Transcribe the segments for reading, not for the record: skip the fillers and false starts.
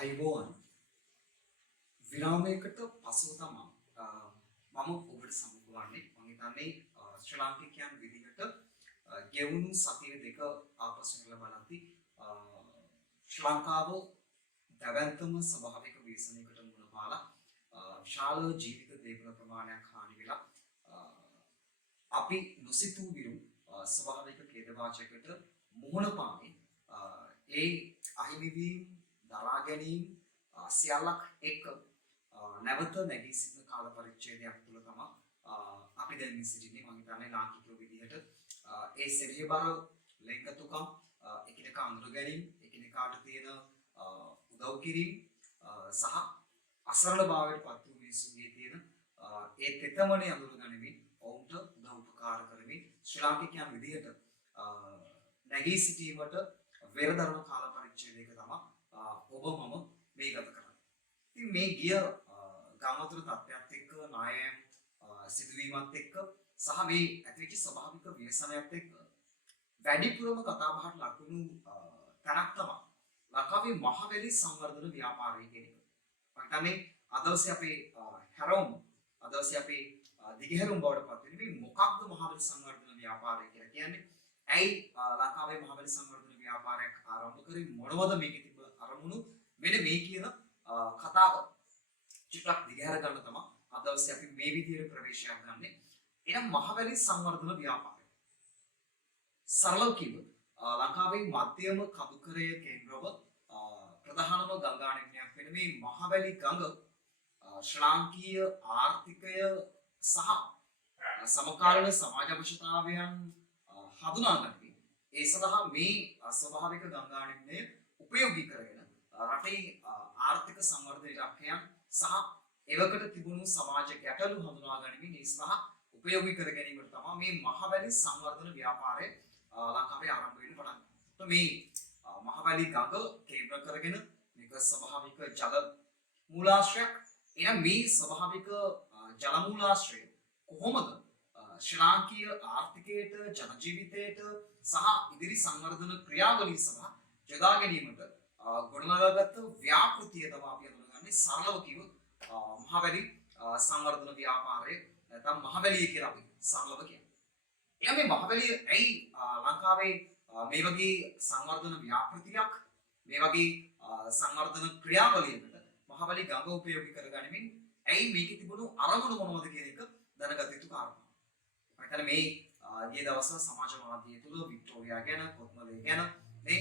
අයිබෝන් විරාමයකට පසුව තමයි මම ඔබට සමුගන්නේ මම හිතන්නේ ශ්‍රී ලාංකිකයන් විදිහට ගෙවුණු සතිය දෙක ආපසු ඉඳලා බලද්දී ශ්‍රී ලංකාව දැවැන්තම ස්වභාවික ව්‍යසනයකට මුහුණ පාලා විශාල ජීවිත දේපල ප්‍රමාණයක් හානි වෙලා අපි නොසිතූ විරු ස්වභාවික ඛේදවාචයකට මුහුණ පාන්නේ ඒ අහිමිවීම දරා ගැනීම සියල්ලක් එක්ක නැවත නැගී සිටින කාල පරිච්ඡේදයක් තුළ තමයි අපි දැන් සිටින්නේ. මම හිතන්නේ ලාංකිකයෝ විදිහට ඒ සෙනෙහබර ලෙන්ගතුකම් එකිනෙකා අඳුර ගැනීම එකිනෙකාට තියෙන උදව් කිරීම සහ අසරණ භාවයට පත් වූ මිනිසුන්ගේ තියෙන ඒ තෙතමනේ අඳුර ගැනීම ඔවුන්ට උදව් උපකාර කරමින් ශ්‍රී ලාංකිකයන් විදිහට නැගී සිටීමට වෙරදරන කාල පරිච්ඡේදයක තමයි ඔබ මම මේ ගත කරන්නේ. ඉතින් මේ ගිය ගාමතුරු තත්ත්වයක් එක්ක නායම් සිදුවීමත් එක්ක සහ මේ ඇතිවෙච්ච ස්වභාවික ව්‍යසනයත් එක්ක වැඩිපුරම කතා බහට ලකුණු තැනක් තමයි ලංකාවේ මහවැලි සංවර්ධන ව්‍යාපාරය කියන එක. මම හිතන්නේ අද දවසේ අපේ හැරවුම අද දවසේ අපේ දිගහැරුම් බවට පත් වෙන්නේ මේ මොකක්ද මහවැලි සංවර්ධන ව්‍යාපාරය කියලා කියන්නේ. ඇයි ලංකාවේ මහවැලි සංවර්ධන ව්‍යාපාරයක් ආරම්භ කරේ මොනවද මේකේ තිබ්බ අරමුණු මෙන්න මේ කියන කතාව චුට්ටක් දිගහැර ගන්න තමයි අද දවසේ අපි මේ විදිහට ප්‍රවේශයක් ගන්නෙ. එහෙනම් මහවැලි සංවර්ධන ව්‍යාපාරය සරලව කිව්වොත් ලංකාවේ මධ්‍යම කඳුකරය කේන්ද්‍රව ප්‍රධානම ගංගා නිම්නයක් වෙන මේ මහවැලි ගඟ ශ්‍රී ලාංකීය ආර්ථිකය සහ සමකාලීන සමාජ අවශ්‍යතාවයන් හඳුනාගන්නේ ඒ සඳහා මේ ස්වභාවික ගංගා නිම්නය උපයෝගී කරගෙන රටේ ආර්ථික සංවර්ධන ඉලක්කයන් සහ එවකට තිබුණු සමාජ ගැටලු හඳුනා ගැනීම නිසා උපයෝගී කර ගැනීමට තමයි මේ මහවැලි සංවර්ධන ව්‍යාපාරය ලංකාවේ ආරම්භ වෙන්න පටන් ගත්තේ. මේ මහවැලි ගඟ කේන්ද්‍ර කරගෙන මේක ස්වභාවික ජල මූලාශ්‍රයක්. එනම් මේ ස්වභාවික ජල මූලාශ්‍රය කොහොමද ශ්‍රී ලාංකීය ආර්ථිකයට ජන ජීවිතයට සහ ඉදිරි සංවර්ධන ක්‍රියාවලිය සඳහා යොදා ගැනීමට ගොඩනගාගත් ව්‍යාපෘතිය තමයි අපි හඳුනගන්නේ සරලව කිව්වොත් මහවැලි සංවර්ධන ව්‍යාපාරය නැත්නම් මහවැලිය කියලා අපි සරලව කියන්නේ. එයා මේ මහවැලිය ඇයි ලංකාවේ මේ වගේ සංවර්ධන ව්‍යාපෘතියක් මේ වගේ සංවර්ධන ක්‍රියාවලියකට මහවැලි ගඟ උපයෝගී කරගනිමින් ඇයි මේකේ තිබුණු අරමුණු මොනවද කියන එක දැනගත යුතු කාරණා. මම හිතන්නේ මේ ගිය දවස්වල සමාජ මාධ්‍ය තුල වික්ටෝරියා ගැන කොත්මලේ ගැන මේ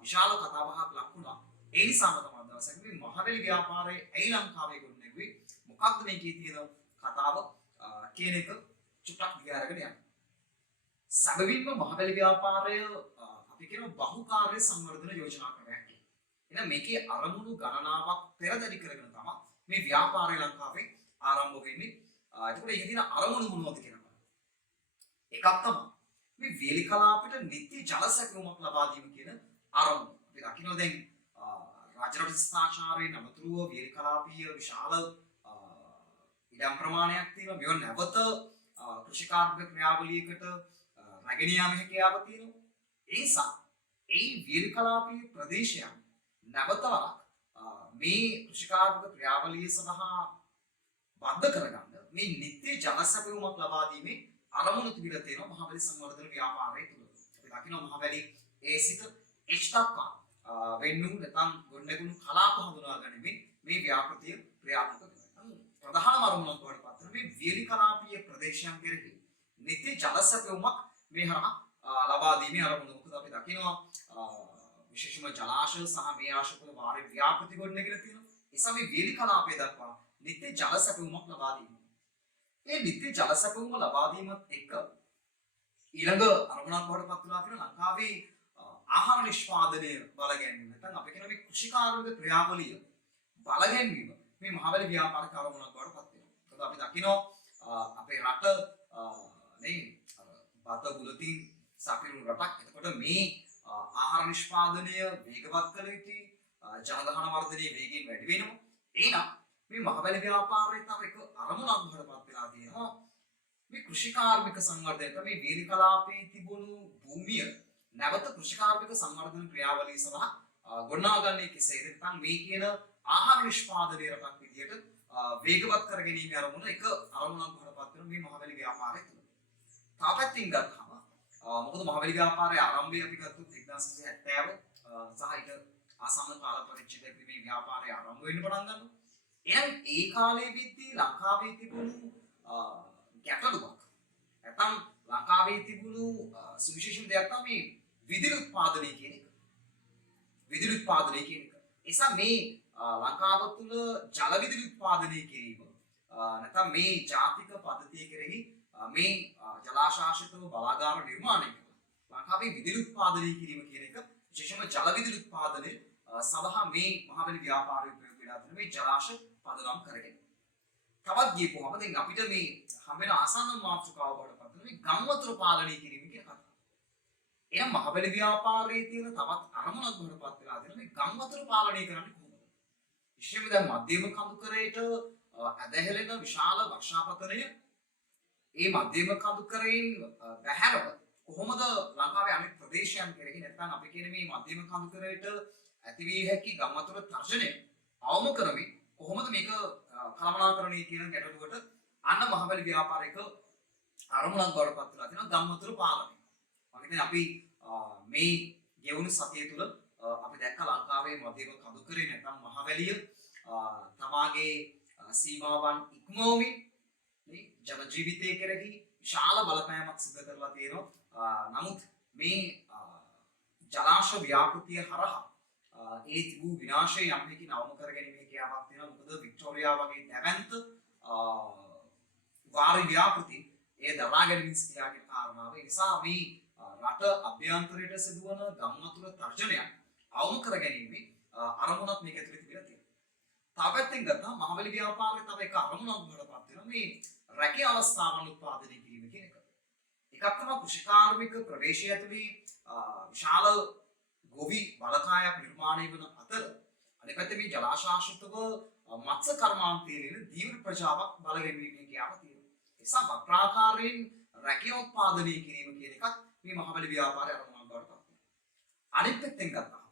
විශාල කතාබහක් ලක්ුණා. ඒ නිසාම තමයි දවසක් මේ මහවැලි ව්‍යාපාරයේ ඇයි ලංකාවේ ගොඩනැගුවේ මොකක්ද මේකේ තියෙන කතාව කියන එක චුට්ටක් දිගාරගෙන යන්න. සැබවින්ම මහවැලි ව්‍යාපාරය අපි කියන බහුකාර්ය සංවර්ධන යෝජනා ක්‍රමයක් කියලා. එහෙනම් මේකේ අරමුණු ගණනාවක් පෙරදරි කරගෙන තමයි මේ ව්‍යාපාරය ලංකාවේ ආරම්භ වෙන්නේ. ඒකට ඉහි තියෙන අරමුණු මොනවද කියලා බලන්න. එකක් තමයි මේ වේලි කලාපයට නිත්‍ය ජල සැපයුමක් ලබා දීම කියන අරමුණ. අපි දකිනවා දැන් රාජරට ස්ථාචාරයේ නමතුරුව වේලි කලාපීය විශාල ඉඩම් ප්‍රමාණයක් තියෙනවා. මේව නැවත කෘෂිකාර්මික ක්‍රියාවලියකට රැගෙන යාම හැකියාව තියෙනවා. ඒ නිසා ඒ වේලි කලාපීය ප්‍රදේශයන් නැවතවරක් මේ කෘෂිකාර්මික ක්‍රියාවලිය සඳහා බද්ධ කරගන්න මේ නිත්‍ය ජල සැපයුමක් ලබා දීමේ අරමුණු තිබිලා තියෙනවා මහවැලි සංවර්ධන ව්‍යාපාරය තුළ. අපි දකිනවා මහවැලි ඒ සිට H දක්වා වෙන්නු නැත්නම් ගොඩනැගුණු කලාප හඳුනා ගැනීම මේ ව්‍යාපෘතිය ක්‍රියාත්මක වෙනවා. ප්‍රධානම අරමුණක් වඩ පත් මේ වේලි කලාපීය ප්‍රදේශයන් කෙරෙහි නිත්‍ය ජල සැපයුමක් මේ හරහා ලබා දීමේ අරමුණ. මොකද අපි දකිනවා විශේෂම ජලාශය සහ මේ ආශකවල වාරේ ව්‍යාපෘති ගොඩනැගිලා තියෙනවා. ඒ නිසා මේ වේලි කලාපය දක්වා නිත්‍ය ජල සැපයුමක් ලබා දීම. මේ නිත්‍ය ජල සැපයුම ලබා දීමත් එක්ක ඊළඟ අරමුණක් බවට පත් වෙනවා තියෙනවා ලංකාවේ ආහාර නිෂ්පාදනය බලගැන්වීම. නැත්නම් අපි කියන මේ කෘෂිකාර්මික ක්‍රියාවලිය බලගැන්වීම මේ මහවැලි ව්‍යාපාරික අරමුණක් බවට පත් වෙනවා. මොකද අපි දකිනවා අපේ රට නේ බත බුලතින් සපිරුණු රටක්. එතකොට මේ ආහාර නිෂ්පාදනය වේගවත් කළ යුතුයි. ජනගහන වර්ධනයේ වේගයෙන් වැඩි වෙනවා. එහෙනම් මේ මහවැලි ව්‍යාපාරයේ තව එක අරමුණක් බවටපත් වෙලා තියෙනවා. මේ කෘෂිකාර්මික සංවර්ධනයට මේ වේලි කලාපයේ තිබුණු භූමිය නැවත කෘෂිකාර්මික සංවර්ධන ක්‍රියාවලිය සඳහා ගොඩනගාගන්නේ කෙසේද? නැත්නම් මේ කියන ආහාර නිෂ්පාදනයේ රටක් විදියට වේගවත් කර ගැනීම අරමුණ එක අරමුණක් වඩපත් වෙන මේ මහවැලි ව්‍යාපාරය තුළ. තව පැත්තකින් ගත්තහම මොකද මහවැලි ව්‍යාපාරයේ ආරම්භය අපි ගත්තොත් 1970 සහ ඊට ආසන්න කාල පරිච්ඡේදයක මේ ව්‍යාපාරය ආරම්භ වෙන්න පටන් ගන්නවා. එහෙනම් ඒ කාලෙදිදී ලංකාවේ තිබුණු ගැටලුවක් නැත්නම් ලංකාවේ තිබුණු සුවිශේෂම දෙයක් තමයි විදුලි උත්පාදනය කියන එක. විදුලි උත්පාදනය කියන එක. එසා මේ ලංකාව තුළ ජල විදුලි උත්පාදනය කිරීම නැත්නම් මේ ජාතික පද්ධතිය කෙරෙහි මේ ජලාශාසිතව බලාගාර නිර්මාණය කරනවා. ලංකාවේ විදුලි උත්පාදනය කිරීම කියන එක විශේෂයෙන්ම ජල විදුලි උත්පාදනය සඳහා මේ මහවැලි ව්‍යාපාරය උපයෝග වෙලා තියෙන මේ ජලාශ පදනම් කරගෙන. තවත් ගියපුවම දැන් අපිට මේ හම්බෙන ආසන්න මාතෘකාව වලට පත් වෙන මේ ගම්වතුර පාලනය කිරීම කියන කතාව. එහෙනම් මහවැලි ව්‍යාපාරයේ තියෙන තවත් අරමුණක් වලට පත් වෙලා තියෙන මේ ගම්වතුර පාලනය කරන්නේ කොහොමද? විශේෂයෙන්ම දැන් මධ්‍යම කඳුකරයට ඇදහෙලෙන විශාල වර්ෂාපතනය ඒ මධ්‍යම කඳුකරයෙන් බැහැරව කොහොමද ලංකාවේ අනෙක් ප්‍රදේශයන් කෙරෙහි නැත්නම් අපි කියන මේ මධ්‍යම කඳුකරයට ඇතිවිය හැකි ගම්වතුර තර්ජනය අවම කරමින් කොහොමද මේක කළමනාකරණය කියන ගැටලුවට අන්න මහවැලි ව්‍යාපාරික අරමුණක් බවට පත් වෙලා තියෙනවා ගම්වතුර පාලනය. මම හිතන්නේ අපි මේ ගෙවුණු සතිය තුළ අපි දැක්ක ලංකාවේ මධ්‍යම කඳුකරේ නැත්නම් මහවැලිය තමාගේ සීමාවන් ඉක්මවමින් මේ ජන ජීවිතය කෙරෙහි විශාල බලපෑමක් සිදු කරලා තියෙනවා. නමුත් මේ ජලාශ ව්‍යාපෘතිය හරහා ඒ තිබූ විනාශය යම් දෙකින් අවම කරගැනීමේ ක්‍රියාවක් තියෙනවා. මොකද වික්ටෝරියා වගේ දැවැන්ත වාරි ව්‍යාපෘති ඒ දරා ගැනීම සිටියාගේ කාරණාව. ඒ නිසා මේ රට අභ්‍යන්තරයට සිදුවන ගම්වතුර තර්ජනයක් අවම කරගැනීමේ අරමුණක් මේක ඇතුළේ තිබිලා තියෙනවා. තව පැත්තෙන් ගත්තාම මහවැලි ව්‍යාපාරයේ තව එක අරමුණක් වඩපත් වෙනවා මේ රැකියා අවස්ථාවන් උත්පාදනය කිරීම කියන එක. එකක් තමයි කෘෂිකාර්මික ප්‍රදේශය ඇතුළේ විශාල ගොවි බලකායක් නිර්මාණය වන අතර අනිත් පැත්තේ මේ ජලාශාශ්‍රිතව මත්ස්‍ය කර්මාන්තයේ දීව්‍ර ප්‍රජාවක් බලගැනීමේ ක්‍රියාව තියෙනවා. ඒ නිසා වක්‍රාකාරයෙන් රැකියා උත්පාදනය කිරීම කියන එකත් මේ මහවැලි ව්‍යාපාරයේ අරමුණක් බවට පත් වෙනවා. අනිත් පැත්තෙන් ගත්තාම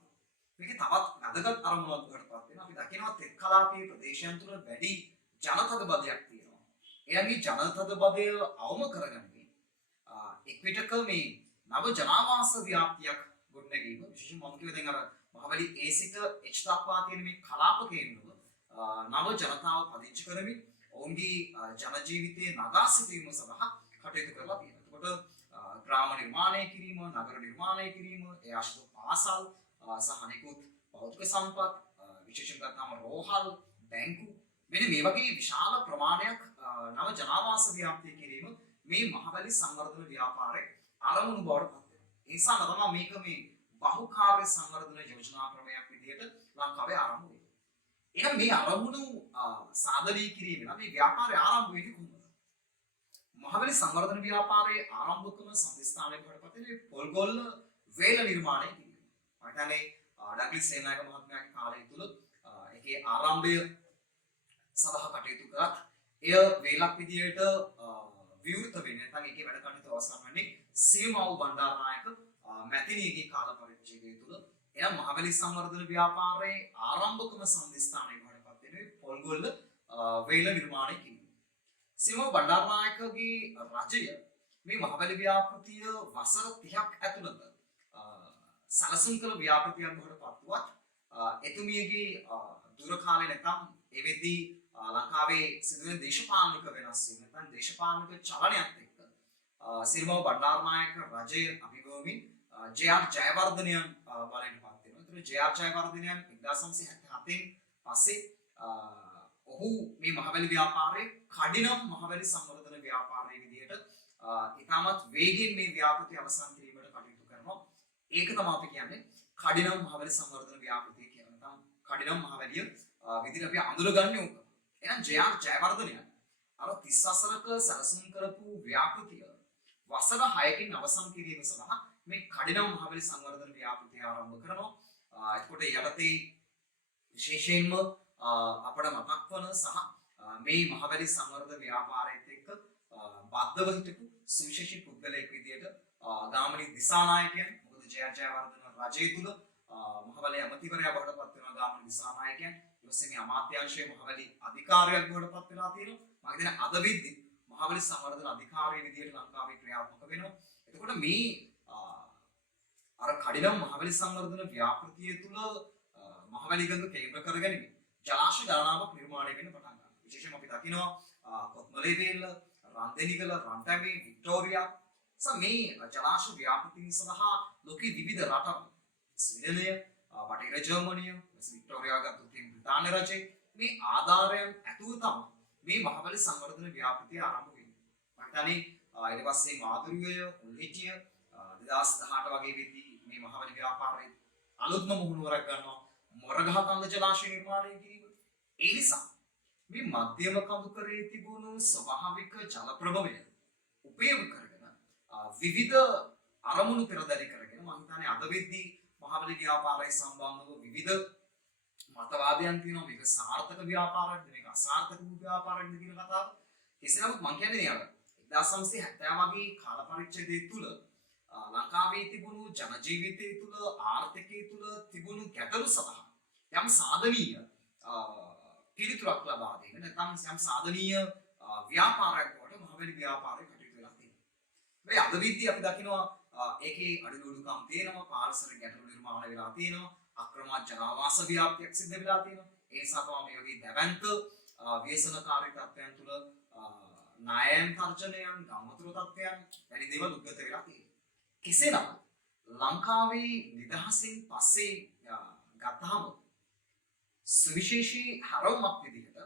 මේකේ තවත් වැදගත් අරමුණක් බවට පත් වෙනවා. අපි දකිනවා තෙත් කලාපීය ප්‍රදේශයන් තුළ වැඩි ජනතද බදයක් තියෙනවා. එයාගේ ජනතද බදය අවම කරගන්නේ එක් විටක මේ නව ජනාවාස ව්‍යාප්තියක් ගොඩනැගීම විශේෂයෙන්ම මම කියුවේ දැන් අර මහවැලි A සිට H දක්වා තියෙන මේ කලාප කේන්ද්‍රවල නව ජනතාව පදිංචි කරමින් ඔවුන්ගේ ජන ජීවිතයේ නගා සිටීම සඳහා කටයුතු කරලා තියෙනවා. එතකොට ග්‍රාම නිර්මාණය කිරීම, නගර නිර්මාණය කිරීම, ඒ ආශ්‍රිත පාසල් සහ නිකුත් භෞතික සම්පත් විශේෂයෙන් ගත්තාම රෝහල්, බැංකු මෙන්න මේ වගේ විශාල ප්‍රමාණයක් නව ජනාවාස ව්‍යාප්තිය කිරීම මේ මහවැලි සංවර්ධන ව්‍යාපාරයේ අරමුණු බවට පත් වෙනවා. ඒ නිසා තමයි මේක මේ බහුකාර්ය සංවර්ධන යෝජනා ක්‍රමයක් විදිහට ලංකාවේ ආරම්භ වෙන්නේ. එහෙනම් මේ අරමුණු සාධනය කිරීමෙන් මේ ව්‍යාපාරය ආරම්භ වෙන්නේ කොහොමද? මහවැලි සංවර්ධන ව්‍යාපාරයේ ආරම්භකම සංස්ථානයේ බවට පත් වෙන්නේ පොල්ගොල්ල වේල නිර්මාණය කිරීම. මම හිතන්නේ ඩග්ලස් සේනායක මහත්මයාගේ කාලය තුල ඒකේ ආරම්භය සඳහා කටයුතු කරත් එය වේලක් විදියට විවෘත වෙන්නේ නැත්නම් ඒකේ වැඩ කටයුතු අවසන් වෙන්නේ සීමාව බණ්ඩාරනායක මැතිණියගේ කාල පරිච්ඡේදය තුල. එනම් මහවැලි සංවර්ධන ව්‍යාපාරයේ ආරම්භකම සංස්ථානයේ බවට පත් වෙන්නේ පොල්ගොල්ල වේල නිර්මාණය කිරීම. සීමාව බණ්ඩාරනායකගේ රජය මේ මහවැලි ව්‍යාපෘතිය වසර 30ක් ඇතුළත සලසුන් කළ ව්‍යාපෘතියක් බවට පත්වුවත් එතුමියගේ දුර කාලේ නැත්නම් ඒ වෙද්දී ලංකාවේ සිදුවෙන දේශපාලනික වෙනස් වීම නැත්නම් දේශපාලනික චලනයත් එක්ක සිරිමාව බණ්ඩාරනායක රජය අභිභවමින් ජේ.ආර්. ජයවර්ධනයන් බලයට පත් වෙනවා. ඒතර ජේ.ආර්. ජයවර්ධනයන් 1977 පස්සේ ඔහු මේ මහවැලි ව්‍යාපාරයේ කඩිනම් මහවැලි සංවර්ධන ව්‍යාපාරයේ විදිහට ඉතාමත් වේගයෙන් මේ ව්‍යාපෘතිය අවසන් කිරීමට කටයුතු කරනවා. ඒක තමයි අපි කියන්නේ කඩිනම් මහවැලි සංවර්ධන ව්‍යාපෘතිය කියලා. නැත්නම් කඩිනම් මහවැලිය විදිහට අපි අඳුරගන්නේ උක. එහෙනම් ජේ.ආර්. ජයවර්ධනයන් අර 30 වසරක සැලසුම් කරපු ව්‍යාපෘතිය වසර 6කින් අවසන් කිරීම සඳහා මේ කඩිනම් මහවැලි සංවර්ධන ව්‍යාපෘතිය ආරම්භ කරනවා. එතකොට යටතේ විශේෂයෙන්ම අපට මතක් වන සහ මේ මහවැලි සංවර්ධන ව්‍යාපාරයේත් එක්ක බද්ධව හිටපු සුවිශේෂී පුද්ගලයෙක් විදියට ගාමිණී දිසානායකයන් මොකද ජේ.ආර්. ජයවර්ධන රජය තුල මහවැලි ඇමතිවරයා බවට පත් වෙනවා ගාමිණී දිසානායකයන්. ඊට පස්සේ මේ අමාත්‍යාංශයේ මහවැලි අධිකාරියක් බවට පත් වෙලා තියෙනවා. මම හිතන්නේ අද විද්දි මහවැලි සංවර්ධන අධිකාරිය විදියට ලංකාවේ ක්‍රියාත්මක වෙනවා. එතකොට මේ අර කඩිනම් මහවැලි සංවර්ධන ව්‍යාපෘතිය තුල මහවැලි ගඟ කේන්ද්‍ර කරගෙන ජලාශය ගණනාවක් නිර්මාණය වෙන්න පටන් ගන්නවා. විශේෂයෙන්ම අපි දකිනවා කොත්මලේවේල්ල, රන්දෙනිගල, රන්ටැවේ, වික්ටෝරියා මේ ජලාශ ව්‍යාපෘතීන් සඳහා ලෝකයේ විවිධ රටවල් ස්වීඩනය, බටහිර ජර්මනිය, වික්ටෝරියා ගත්තොත් බ්‍රිතාන්‍ය රජය මේ ආධාරයන් ඇතුව තමයි මේ මහවැලි සංවර්ධන ව්‍යාපෘතිය ආරම්භ වෙන්නේ. මම හිතන්නේ ඊට පස්සේ මාදුරුවය, උල්හිටිය 2018 වගේ වෙද්දී මේ මහවැලි ව්‍යාපාරයේ අලුත්ම මුහුණුවරක් ගන්නවා මොරගහ කන්ද ජලාශය නිර්මාණය කිරීම. ඒ නිසා මේ මධ්‍යම කඳුකරයේ තිබුණු ස්වභාවික ජල ප්‍රභවය උපයෝග කරගෙන විවිධ අරමුණු පෙරදරි කරගෙන මම හිතන්නේ අද වෙද්දී මහවැලි ව්‍යාපාරය සම්බන්ධව විවිධ මතවාදයන් තියෙනවා. මේක සාර්ථක ව්‍යාපාරයක්ද මේක අසාර්ථක ව්‍යාපාරයක්ද කියන කතාව. කෙසේ නමුත් මම කියන්නේ අර 1970 වගේ කාල පරිච්ඡේදය තුල ලංකාවේ තිබුණු ජන ජීවිතය තුල ආර්ථිකය තුල තිබුණු ගැටලු සඳහා යම් සාධනීය පිළිතුරක් ලබා දෙන්න නැත්නම් යම් සාධනීය ව්‍යාපාරයක් කොට මහවැලි ව්‍යාපාරය කටයුතු වෙලා තියෙනවා. මේ අද විද්‍ය අපි දකිනවා ඒකේ අඩුලුඩුකම් තියෙනවා, පාරිසරික ගැටලු නිර්මාණය වෙලා තියෙනවා, අක්‍රමවත් ජනාවාස ව්‍යාප්තියක් සිද්ධ වෙලා තියෙනවා. ඒ නිසා තමයි මේ වගේ දැවැන්ත ව්‍යසනකාරී තත්ත්වයන් තුල ණයයන් තර්ජනයන්, ගම්වතුර තත්ත්වයන් වැනි දේවල් උද්ගත වෙලා තියෙනවා. කෙසේ නමුත් ලංකාවේ නිදහසින් පස්සේ ගත්තාම සුවිශේෂී හැරවුමක් විදිහට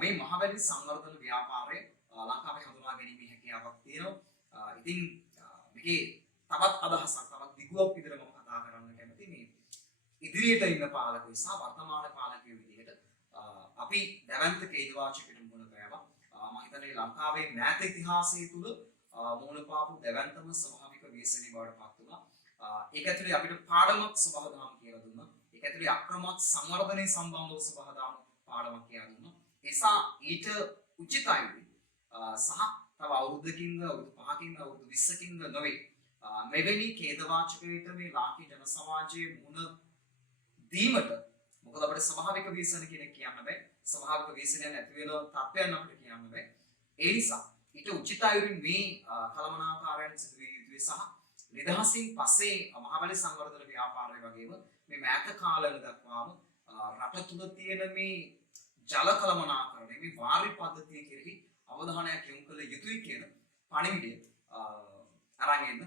මේ මහවැලි සංවර්ධන ව්‍යාපාරය ලංකාවේ හඳුනා ගැනීමේ හැකියාවක් තියෙනවා. ඉතින් මේකේ තවත් අදහසක් තවත් දිගුවක් විදිහට මම කතා කරන්න කැමති මේ ඉදිරියට ඉන්න පාලකයෝ සහ වර්තමාන පාලකයෝ විදිහට අපි දැවැන්ත කේන්ද්‍රවාචකයට මුහුණ පෑවා. මම හිතන්නේ ලංකාවේ මෑත ඉතිහාසයේ තුල මුහුණ පාපු දැවැන්තම ස්වභාවික ව්‍යසනී බවට පත් වුණා. ඒක ඇතුලේ අපිට පාඩමක් සබහදාම් කියලා දුන්නා. ඒක ඇතුලේ අක්‍රමවත් සංවර්ධනයේ සම්බන්ධව සබහදාම් පාඩමක් කියලා දුන්නා. එසා ඊට උචිත අයුරින් සහ තව අවුරුද්දකින්ද අවුරුදු 5කින්ද අවුරුදු 20කින්ද නොවේ මෙවැනි ඛේදවාචකයට මේ ලාංකික ජන සමාජයේ මුහුණ දීමට මොකද අපිට ස්වභාවික ව්‍යසන කෙනෙක් කියන්න බෑ. ස්වභාවික ව්‍යසනයන් ඇති වෙන තත්ත්වයන් අපිට කියන්න බෑ. ඒ නිසා ඊට උචිත අයුරින් මේ කළමනාකාරයන් සිදු විය යුතුයි සහ නිදහසින් පස්සේ මහවැලි සංවර්ධන ව්‍යාපාරය වගේම මේ මෑත කාලවල දක්වාම රට තුල තියෙන මේ ජල කළමනාකරණය මේ වාරි පද්ධතිය කෙරෙහි අවධානයක් යොමු කළ යුතුයි කියන පණිවිඩය අරන් එන්න